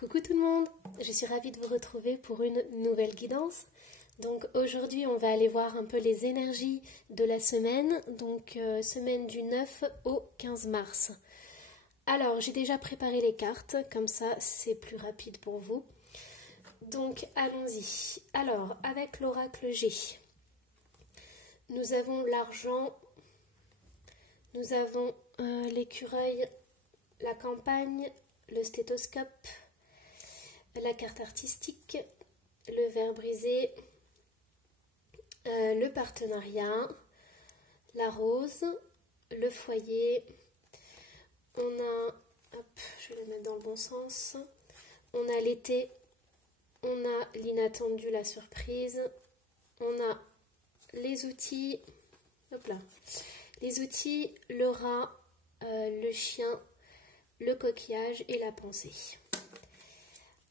Coucou tout le monde, je suis ravie de vous retrouver pour une nouvelle guidance. Donc aujourd'hui on va aller voir un peu les énergies de la semaine, donc semaine du 9 au 15 mars. Alors j'ai déjà préparé les cartes, comme ça c'est plus rapide pour vous. Donc allons-y. Alors avec l'oracle G, nous avons l'argent, nous avons l'écureuil, la campagne, le stéthoscope, la carte artistique, le verre brisé, le partenariat, la rose, le foyer. On a, hop, je vais le mettre dans le bon sens. On a l'été, on a l'inattendu, la surprise. On a les outils, hop là, les outils, le rat, le chien, le coquillage et la pensée.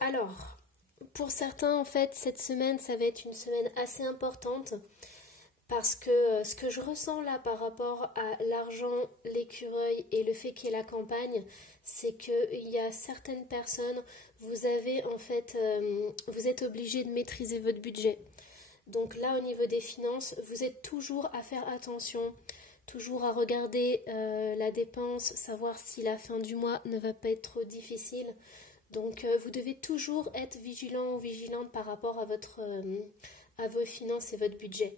Alors, pour certains, en fait, cette semaine, ça va être une semaine assez importante parce que ce que je ressens là par rapport à l'argent, l'écureuil et le fait qu'il y ait la campagne, c'est qu'il y a certaines personnes, vous avez en fait, vous êtes obligé de maîtriser votre budget. Donc là, au niveau des finances, vous êtes toujours à faire attention, toujours à regarder la dépense, savoir si la fin du mois ne va pas être trop difficile. Donc vous devez toujours être vigilant ou vigilante par rapport à vos finances et votre budget.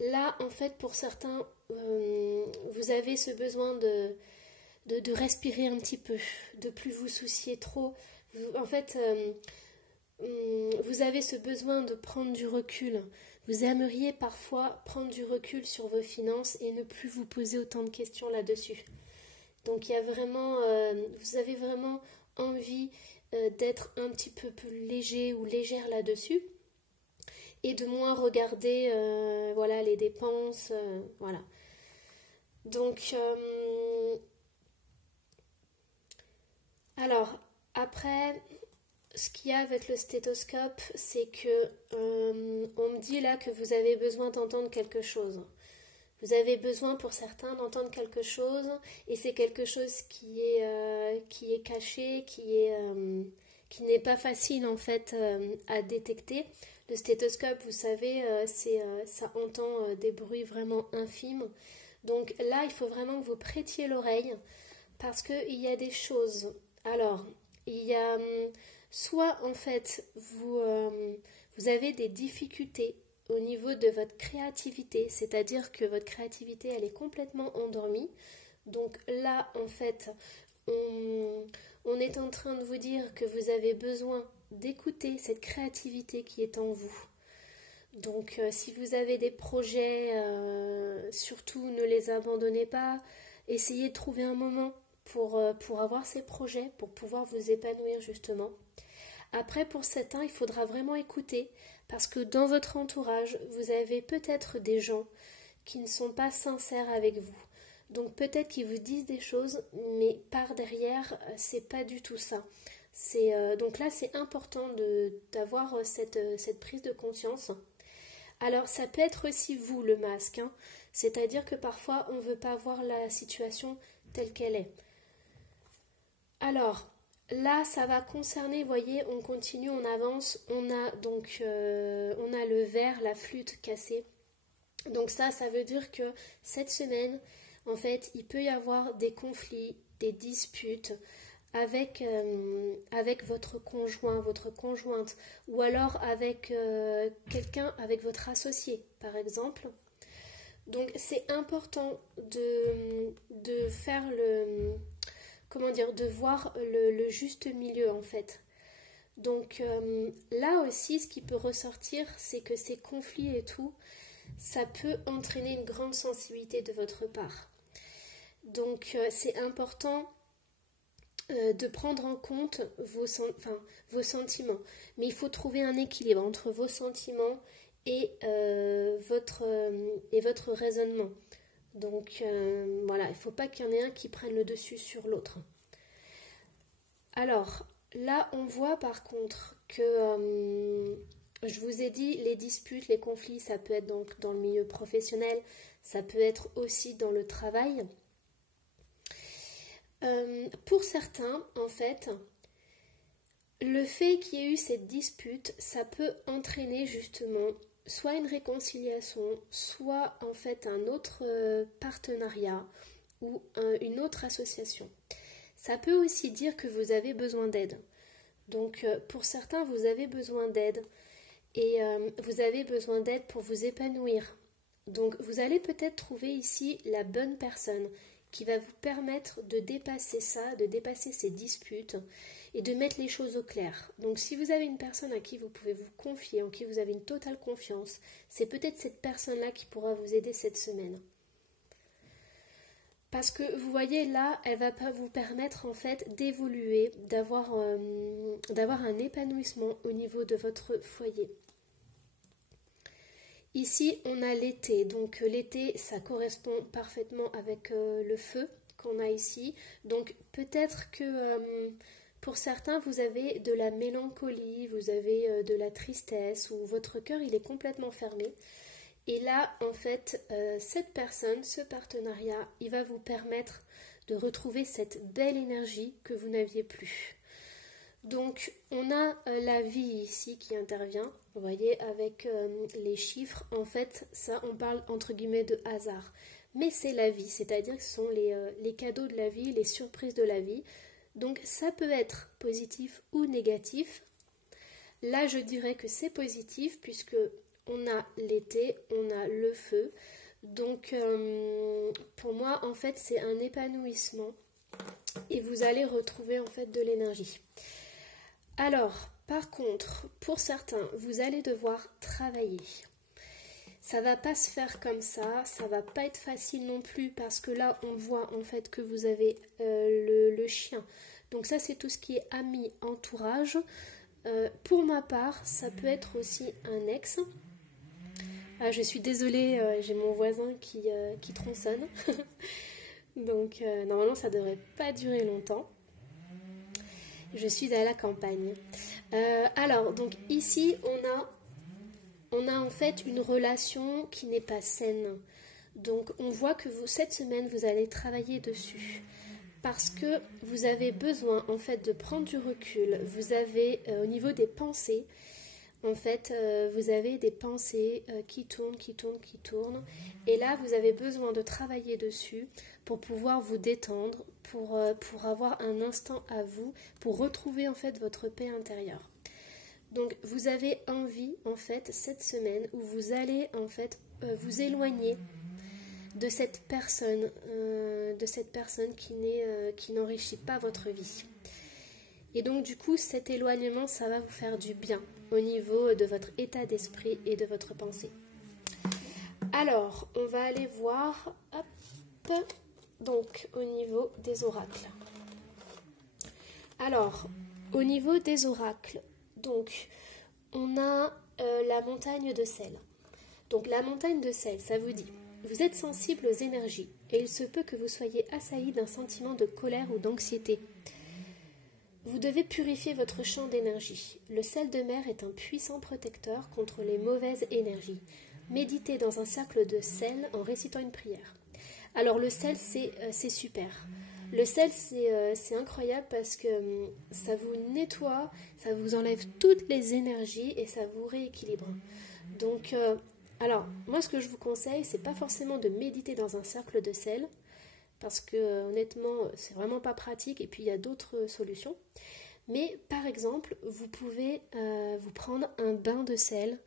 Là, en fait, pour certains, vous avez ce besoin de respirer un petit peu, de plus vous soucier trop. En fait, vous avez ce besoin de prendre du recul. Vous aimeriez parfois prendre du recul sur vos finances et ne plus vous poser autant de questions là-dessus. Donc il y a vraiment, vous avez vraiment envie d'être un petit peu plus léger ou légère là-dessus et de moins regarder voilà, les dépenses, voilà. Donc, alors, après, ce qu'il y a avec le stéthoscope, c'est que on me dit là que vous avez besoin d'entendre quelque chose. Vous avez besoin pour certains d'entendre quelque chose et c'est quelque chose qui est caché, qui n'est pas facile en fait à détecter. Le stéthoscope, vous savez, ça entend des bruits vraiment infimes. Donc là, il faut vraiment que vous prêtiez l'oreille parce qu'il y a des choses. Alors, il y a soit en fait vous avez des difficultés au niveau de votre créativité, c'est-à-dire que votre créativité elle est complètement endormie. Donc là en fait on est en train de vous dire que vous avez besoin d'écouter cette créativité qui est en vous. Donc si vous avez des projets, surtout ne les abandonnez pas, essayez de trouver un moment pour avoir ces projets, pour pouvoir vous épanouir justement. Après, pour certains, il faudra vraiment écouter parce que dans votre entourage, vous avez peut-être des gens qui ne sont pas sincères avec vous. Donc peut-être qu'ils vous disent des choses, mais par derrière, c'est pas du tout ça. Donc là, c'est important d'avoir cette prise de conscience. Alors, ça peut être aussi vous, le masque, hein. C'est-à-dire que parfois, on ne veut pas voir la situation telle qu'elle est. Alors, là, ça va concerner, vous voyez, on continue, on avance, on a donc on a le verre, la flûte cassée. Donc ça veut dire que cette semaine, en fait, il peut y avoir des conflits, des disputes avec votre conjoint, votre conjointe, ou alors avec quelqu'un, avec votre associé, par exemple. Donc c'est important de faire de voir le juste milieu en fait. Donc là aussi, ce qui peut ressortir, c'est que ces conflits et tout, ça peut entraîner une grande sensibilité de votre part. Donc c'est important de prendre en compte vos sentiments. Mais il faut trouver un équilibre entre vos sentiments et votre raisonnement. Donc voilà, il ne faut pas qu'il y en ait un qui prenne le dessus sur l'autre. Alors, là, on voit par contre que, je vous ai dit, les disputes, les conflits, ça peut être donc dans le milieu professionnel, ça peut être aussi dans le travail. Pour certains, en fait, le fait qu'il y ait eu cette dispute, ça peut entraîner justement soit une réconciliation, soit en fait un autre partenariat ou une autre association. Ça peut aussi dire que vous avez besoin d'aide. Donc pour certains, vous avez besoin d'aide et vous avez besoin d'aide pour vous épanouir. Donc vous allez peut-être trouver ici la bonne personne qui va vous permettre de dépasser ça, de dépasser ces disputes et de mettre les choses au clair. Donc si vous avez une personne à qui vous pouvez vous confier, en qui vous avez une totale confiance, c'est peut-être cette personne-là qui pourra vous aider cette semaine. Parce que vous voyez là, elle va pas vous permettre en fait d'évoluer, d'avoir un épanouissement au niveau de votre foyer. Ici, on a l'été. Donc l'été, ça correspond parfaitement avec le feu qu'on a ici. Donc peut-être que pour certains, vous avez de la mélancolie, vous avez de la tristesse ou votre cœur, il est complètement fermé. Et là, en fait, cette personne, ce partenariat, il va vous permettre de retrouver cette belle énergie que vous n'aviez plus. Donc, on a la vie ici qui intervient. Vous voyez, avec les chiffres, en fait, ça, on parle entre guillemets de hasard. Mais c'est la vie, c'est-à-dire que ce sont les cadeaux de la vie, les surprises de la vie. Donc, ça peut être positif ou négatif. Là, je dirais que c'est positif puisque on a l'été, on a le feu. Donc, pour moi, en fait, c'est un épanouissement et vous allez retrouver en fait de l'énergie. Alors, par contre, pour certains, vous allez devoir travailler. Ça va pas se faire comme ça va pas être facile non plus parce que là, on voit en fait que vous avez le chien. Donc ça, c'est tout ce qui est amis, entourage. Pour ma part, ça peut être aussi un ex. Ah, je suis désolée, j'ai mon voisin qui tronçonne. Donc normalement ça devrait pas durer longtemps. Je suis à la campagne. Alors donc ici on a en fait une relation qui n'est pas saine. Donc on voit que cette semaine vous allez travailler dessus. Parce que vous avez besoin en fait de prendre du recul. Vous avez au niveau des pensées, en fait, vous avez des pensées qui tournent. Et là, vous avez besoin de travailler dessus pour pouvoir vous détendre, pour avoir un instant à vous, pour retrouver en fait votre paix intérieure. Donc, vous avez envie, en fait, cette semaine où vous allez en fait vous éloigner de cette personne qui n'enrichit pas votre vie. Et donc du coup, cet éloignement, ça va vous faire du bien au niveau de votre état d'esprit et de votre pensée. Alors, on va aller voir, donc au niveau des oracles. Alors, au niveau des oracles, donc on a la montagne de sel. Donc la montagne de sel, ça vous dit, vous êtes sensible aux énergies et il se peut que vous soyez assailli d'un sentiment de colère ou d'anxiété. Vous devez purifier votre champ d'énergie. Le sel de mer est un puissant protecteur contre les mauvaises énergies. Méditez dans un cercle de sel en récitant une prière. Alors le sel, c'est super. Le sel, c'est incroyable parce que ça vous nettoie, ça vous enlève toutes les énergies et ça vous rééquilibre. Donc, alors, moi ce que je vous conseille, c'est pas forcément de méditer dans un cercle de sel, parce que honnêtement c'est vraiment pas pratique et puis il y a d'autres solutions. Mais par exemple vous pouvez vous prendre un bain de sel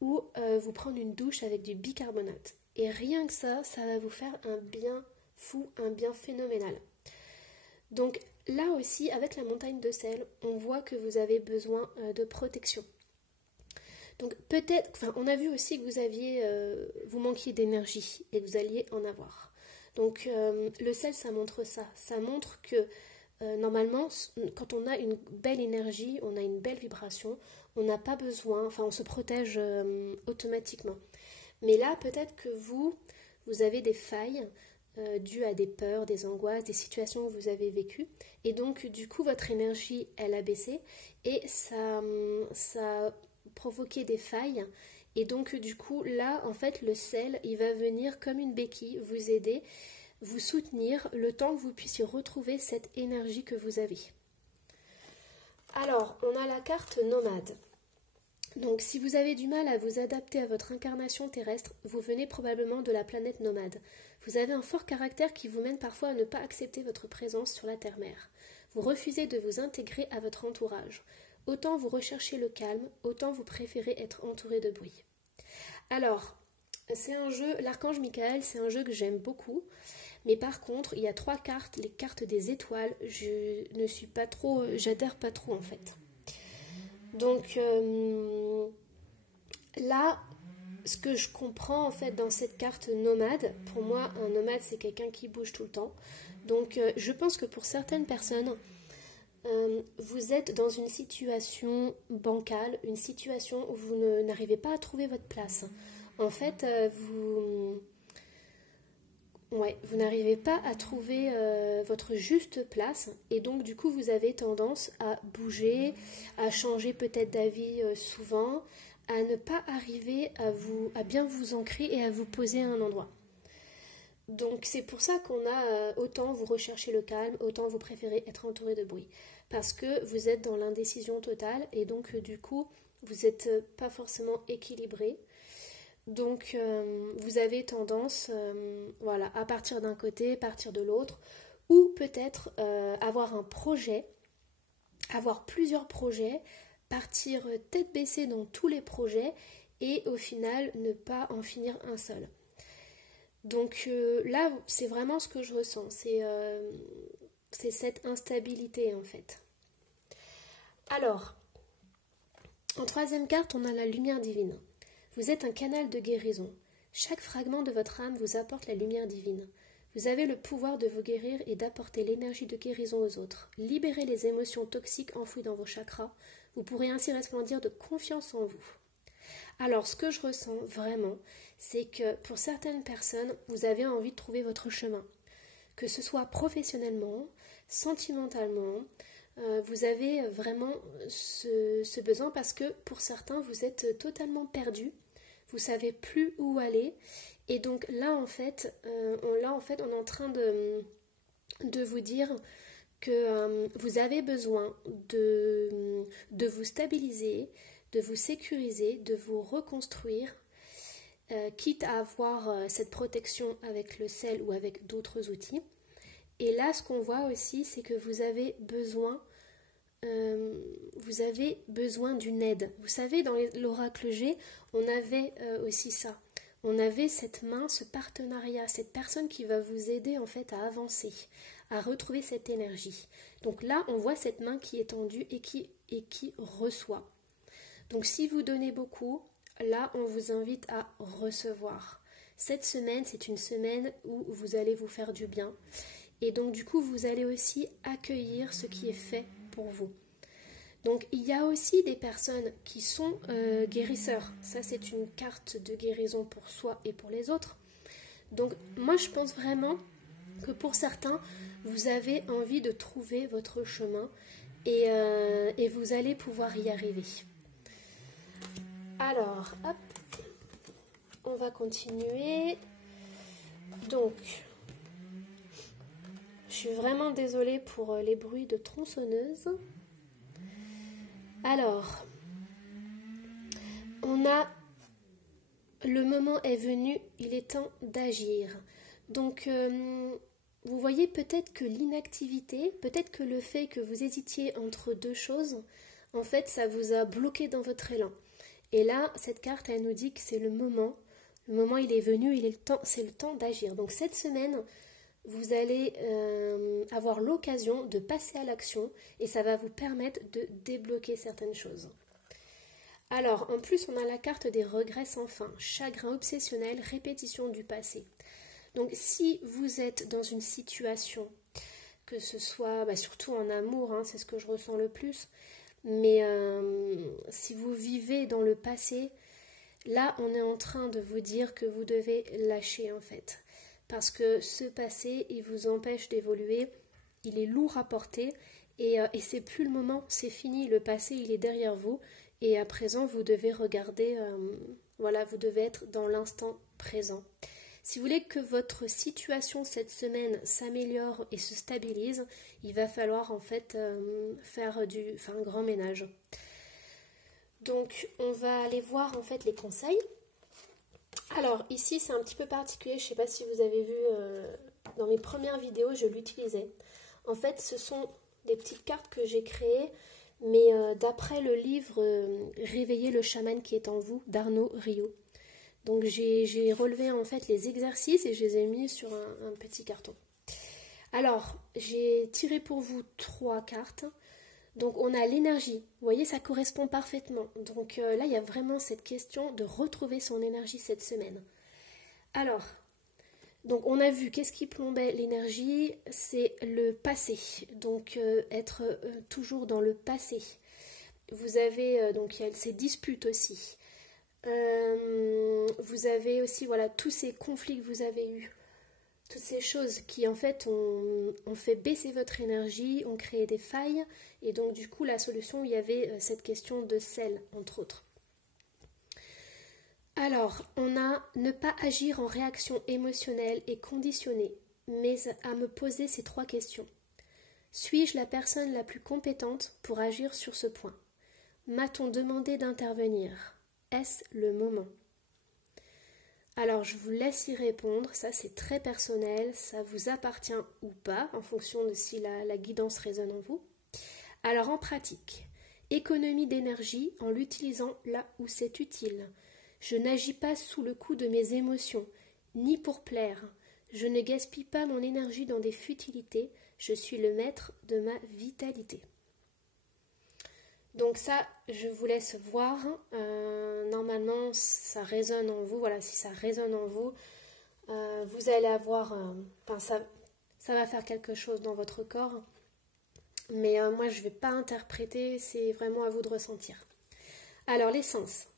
ou vous prendre une douche avec du bicarbonate et rien que ça va vous faire un bien fou, un bien phénoménal. Donc là aussi avec la montagne de sel on voit que vous avez besoin de protection. Donc peut-être, on a vu aussi que vous manquiez d'énergie et que vous alliez en avoir. Donc le sel, ça montre ça. Ça montre que normalement, quand on a une belle énergie, on a une belle vibration, on n'a pas besoin, on se protège automatiquement. Mais là, peut-être que vous avez des failles dues à des peurs, des angoisses, des situations que vous avez vécues. Et donc, du coup, votre énergie, elle a baissé et ça a provoqué des failles. Et donc du coup là en fait le sel il va venir comme une béquille vous aider, vous soutenir le temps que vous puissiez retrouver cette énergie que vous avez. Alors Alors, on a la carte nomade. Donc, si vous avez du mal à vous adapter à votre incarnation terrestre, vous venez probablement de la planète nomade. Vous avez un fort caractère qui vous mène parfois à ne pas accepter votre présence sur la terre-mère. Vous refusez de vous intégrer à votre entourage. Autant vous recherchez le calme, autant vous préférez être entouré de bruit. Alors, c'est un jeu, l'archange Michael, c'est un jeu que j'aime beaucoup. Mais par contre, il y a 3 cartes, les cartes des étoiles, j'adhère pas trop en fait. Donc là, ce que je comprends en fait dans cette carte nomade, pour moi, un nomade c'est quelqu'un qui bouge tout le temps. Donc je pense que pour certaines personnes, vous êtes dans une situation bancale, une situation où vous n'arrivez pas à trouver votre place. En fait, vous n'arrivez pas à trouver votre juste place et donc du coup vous avez tendance à bouger, à changer peut-être d'avis souvent, à ne pas arriver à bien vous ancrer et à vous poser à un endroit. Donc c'est pour ça qu'on a autant vous recherchez le calme, autant vous préférez être entouré de bruit. Parce que vous êtes dans l'indécision totale et donc du coup vous n'êtes pas forcément équilibré. Donc vous avez tendance à partir d'un côté, partir de l'autre, ou peut-être avoir un projet, avoir plusieurs projets, partir tête baissée dans tous les projets et au final ne pas en finir un seul. Donc là c'est vraiment ce que je ressens, c'est cette instabilité en fait. Alors, en 3e carte on a la lumière divine. Vous êtes un canal de guérison. Chaque fragment de votre âme vous apporte la lumière divine. Vous avez le pouvoir de vous guérir et d'apporter l'énergie de guérison aux autres. Libérez les émotions toxiques enfouies dans vos chakras. Vous pourrez ainsi resplendir de confiance en vous. Alors, ce que je ressens vraiment, c'est que pour certaines personnes, vous avez envie de trouver votre chemin. Que ce soit professionnellement, sentimentalement, vous avez vraiment ce besoin parce que pour certains, vous êtes totalement perdu. Vous savez plus où aller et donc là en fait on est en train de vous dire que vous avez besoin de vous stabiliser, de vous sécuriser, de vous reconstruire, quitte à avoir cette protection avec le sel ou avec d'autres outils. Et là ce qu'on voit aussi c'est que vous avez besoin d'une aide. Vous savez, dans l'oracle G, on avait aussi ça. On avait cette main, ce partenariat, cette personne qui va vous aider en fait à avancer, à retrouver cette énergie. Donc là, on voit cette main qui est tendue et qui reçoit. Donc si vous donnez beaucoup, là, on vous invite à recevoir. Cette semaine, c'est une semaine où vous allez vous faire du bien. Et donc du coup, vous allez aussi accueillir ce qui est fait pour vous. Donc il y a aussi des personnes qui sont guérisseurs. Ça c'est une carte de guérison pour soi et pour les autres. Donc moi je pense vraiment que pour certains, vous avez envie de trouver votre chemin et vous allez pouvoir y arriver. Alors, hop, on va continuer. Donc, je suis vraiment désolée pour les bruits de tronçonneuse. Alors, on a le moment est venu, il est temps d'agir. Donc, vous voyez peut-être que l'inactivité, peut-être que le fait que vous hésitiez entre deux choses, en fait, ça vous a bloqué dans votre élan. Et là, cette carte, elle nous dit que c'est le moment il est venu, c'est le temps d'agir. Donc cette semaine, vous allez avoir l'occasion de passer à l'action et ça va vous permettre de débloquer certaines choses. Alors, en plus, on a la carte des regrets sans fin, chagrin obsessionnel, répétition du passé. Donc, si vous êtes dans une situation, que ce soit, surtout en amour, hein, c'est ce que je ressens le plus, mais si vous vivez dans le passé, là, on est en train de vous dire que vous devez lâcher, en fait. Parce que ce passé, il vous empêche d'évoluer, il est lourd à porter, et c'est plus le moment, c'est fini, le passé, il est derrière vous, et à présent, vous devez regarder, vous devez être dans l'instant présent. Si vous voulez que votre situation cette semaine s'améliore et se stabilise, il va falloir en fait faire un grand ménage. Donc on va aller voir en fait les conseils. Alors ici c'est un petit peu particulier, je ne sais pas si vous avez vu dans mes premières vidéos, je l'utilisais. En fait ce sont des petites cartes que j'ai créées, mais d'après le livre Réveillez le chaman qui est en vous d'Arnaud Rio. Donc j'ai relevé en fait les exercices et je les ai mis sur un petit carton. Alors j'ai tiré pour vous 3 cartes. Donc on a l'énergie, vous voyez ça correspond parfaitement. Donc là il y a vraiment cette question de retrouver son énergie cette semaine. Alors, donc on a vu qu'est-ce qui plombait l'énergie, c'est le passé. Donc être toujours dans le passé. Vous avez donc il y a ces disputes aussi. Vous avez aussi voilà tous ces conflits que vous avez eus. Toutes ces choses qui en fait ont fait baisser votre énergie, ont créé des failles, et donc du coup la solution, il y avait cette question de sel, entre autres. Alors, on a ne pas agir en réaction émotionnelle et conditionnée, mais à me poser ces 3 questions. Suis-je la personne la plus compétente pour agir sur ce point? M'a-t-on demandé d'intervenir? Est-ce le moment? Alors, je vous laisse y répondre, ça c'est très personnel, ça vous appartient ou pas, en fonction de si la guidance résonne en vous. Alors, en pratique, économie d'énergie en l'utilisant là où c'est utile. Je n'agis pas sous le coup de mes émotions, ni pour plaire. Je ne gaspille pas mon énergie dans des futilités, je suis le maître de ma vitalité. Donc ça, je vous laisse voir. Normalement, ça résonne en vous. Voilà, si ça résonne en vous, vous allez avoir... ça va faire quelque chose dans votre corps. Mais moi, je ne vais pas interpréter. C'est vraiment à vous de ressentir. Alors, les sens.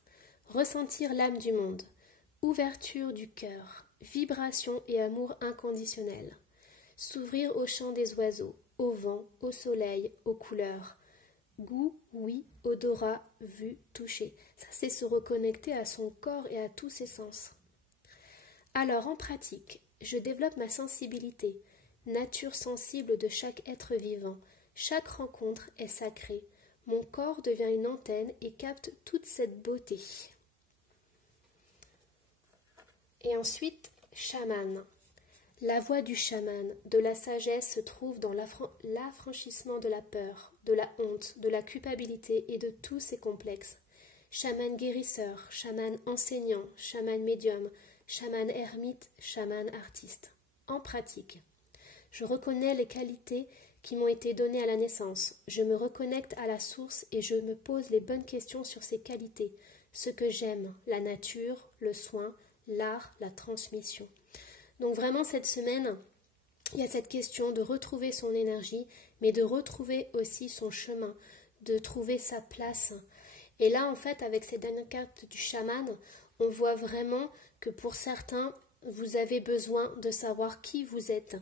Ressentir l'âme du monde. Ouverture du cœur. Vibration et amour inconditionnel. S'ouvrir au chant des oiseaux, au vent, au soleil, aux couleurs. Goût, oui, odorat, vue, toucher. Ça, c'est se reconnecter à son corps et à tous ses sens. Alors, en pratique, je développe ma sensibilité, nature sensible de chaque être vivant. Chaque rencontre est sacrée. Mon corps devient une antenne et capte toute cette beauté. Et ensuite, chaman. La voie du chaman, de la sagesse se trouve dans l'affranchissement de la peur, de la honte, de la culpabilité et de tous ces complexes. Chaman guérisseur, chaman enseignant, chaman médium, chaman ermite, chaman artiste. En pratique, je reconnais les qualités qui m'ont été données à la naissance. Je me reconnecte à la source et je me pose les bonnes questions sur ces qualités, ce que j'aime, la nature, le soin, l'art, la transmission. Donc vraiment cette semaine, il y a cette question de retrouver son énergie, mais de retrouver aussi son chemin, de trouver sa place. Et là, en fait, avec ces dernières cartes du chaman, on voit vraiment que pour certains, vous avez besoin de savoir qui vous êtes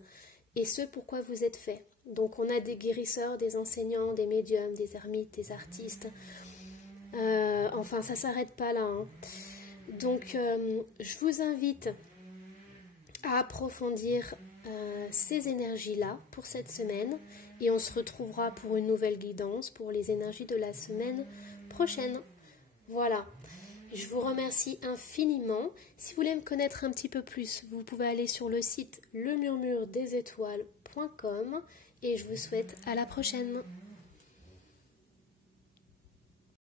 et ce pourquoi vous êtes fait. Donc on a des guérisseurs, des enseignants, des médiums, des ermites, des artistes. Enfin, ça ne s'arrête pas là. Donc je vous invite à approfondir ces énergies-là pour cette semaine et on se retrouvera pour une nouvelle guidance pour les énergies de la semaine prochaine. Voilà, je vous remercie infiniment. Si vous voulez me connaître un petit peu plus, vous pouvez aller sur le site lemurmuredesétoiles.com et je vous souhaite à la prochaine.